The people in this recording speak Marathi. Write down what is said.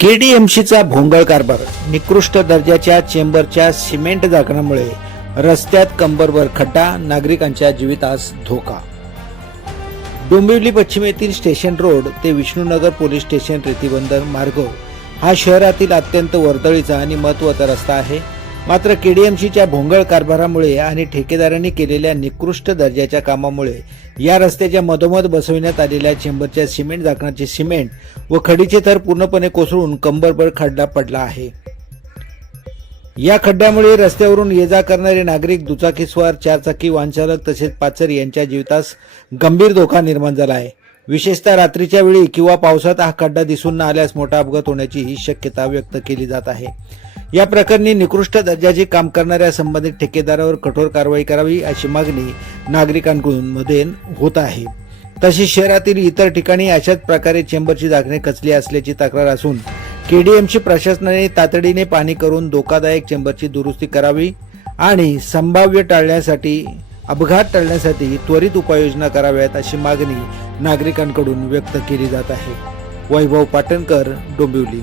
केडीएमसीचा भोंगळ कारभार, निकृष्ट दर्जाच्या चेंबरच्या सिमेंट झाकणामुळे रस्त्यात कंबरभर खड्डा, नागरिकांच्या जीवितास धोका। डोंबिवली पश्चिम येथील स्टेशन रोड ते विष्णुनगर पोलीस स्टेशन रेतीबंदर मार्ग हा शहरातील अत्यंत वर्दळीचा आणि महत्त्वाचा रस्ता आहे। मात्र केडीएमसीच्या भोंगळ कारभारामुळे आणि ठेकेदारांनी केलेल्या निकृष्ट दर्जाच्या कामामुळे या रस्त्याच्या मधोमध बसविण्यात आलेल्या चेंबरच्या सिमेंट झाकणाचे सिमेंट व खडीचे थर पूर्णपणे कोसळून कंबरभर खड्डा पडला आहे। या खड्ड्यामुळे रस्त्यावरून ये जा करणारे नागरिक, दुचाकीस्वार, चारचाकी वाहनचालक तसेच पाचरी यांच्या जीवितास गंभीर धोका निर्माण झाला आहे। विशेषतः रात्रीच्या वेळी किंवा पावसात हा खड्डा दिसून न आल्यास मोठा अपघात होण्याची शक्यता व्यक्त केली जात आहे। या प्रकरणी निकृष्ट दर्जाचे काम करणाऱ्या संबंधित ठेकेदारावर कठोर कारवाई करावी अशी मागणी नागरिकांकडून मध्ये होत आहे। तसेच शहरातील इतर ठिकाणी अशाच प्रकारे चेंबरची झाकणे कचली असल्याची तक्रार असून केडीएमसी प्रशासनाने तातडीने पाहणी करून धोकादायक चेंबरची दुरुस्ती करावी आणि संभाव्य अपघात टाळण्यासाठी त्वरित उपाययोजना कराव्यात अशी मागणी नागरिकांकडून व्यक्त केली जात आहे। वैभव पाटणकर, डोंबिवली।